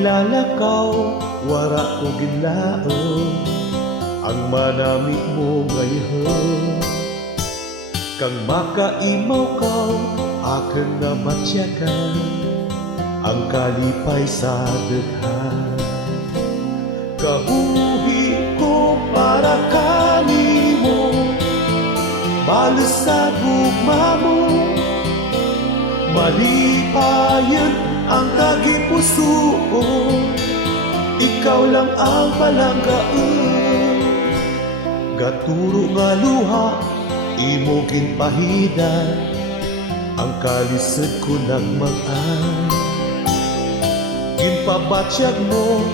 lalakaw, wara ko ginlaon ang manami mo ngayon. Kang makaimaw kaw, akin na matyagan ang kalipay sa daghan. Kabuhi ko para kanimo, balas sa gugma mo. Malipayan ang tagipuso, ikaw lang ang palanggaan. Gaturo nga luha, imo ginpahida ang kalisod ko nagmang-an. Ginpabatsyag mo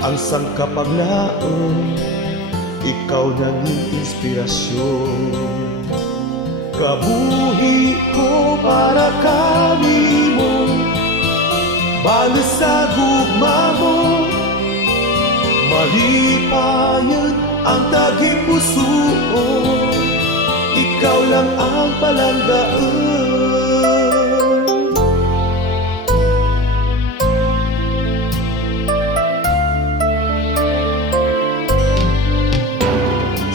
ang sangkapaglaon, ikaw naging inspirasyon. Kabuhi ko para kanimo, balas sa gugma mo. Malipayan ang tagipuso, ikaw lang ang palanggaan.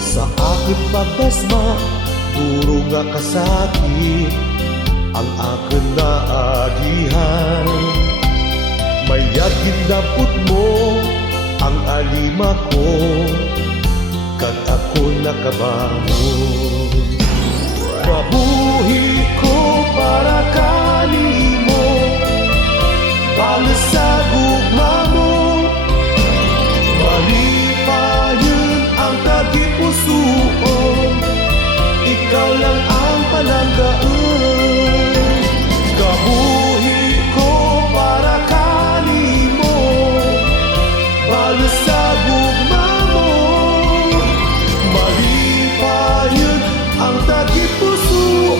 Sa aking pagdasma, puro nga kasakit ang aking naagihan. Mayag gindampot mo ang alima ko, kag ako nakabangon. Mabuhi ko para kanimo, balas sa gugma mo. Malipayan ang tagipuso, ikaw lang ang palanggaan. Kabuhi ko para kanimo, balas sa gugma mo. Malipayan ang tagipuso,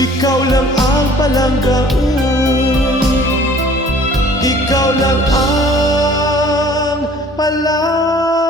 ikaw lang ang palanggaan. Ikaw lang ang palanggaan.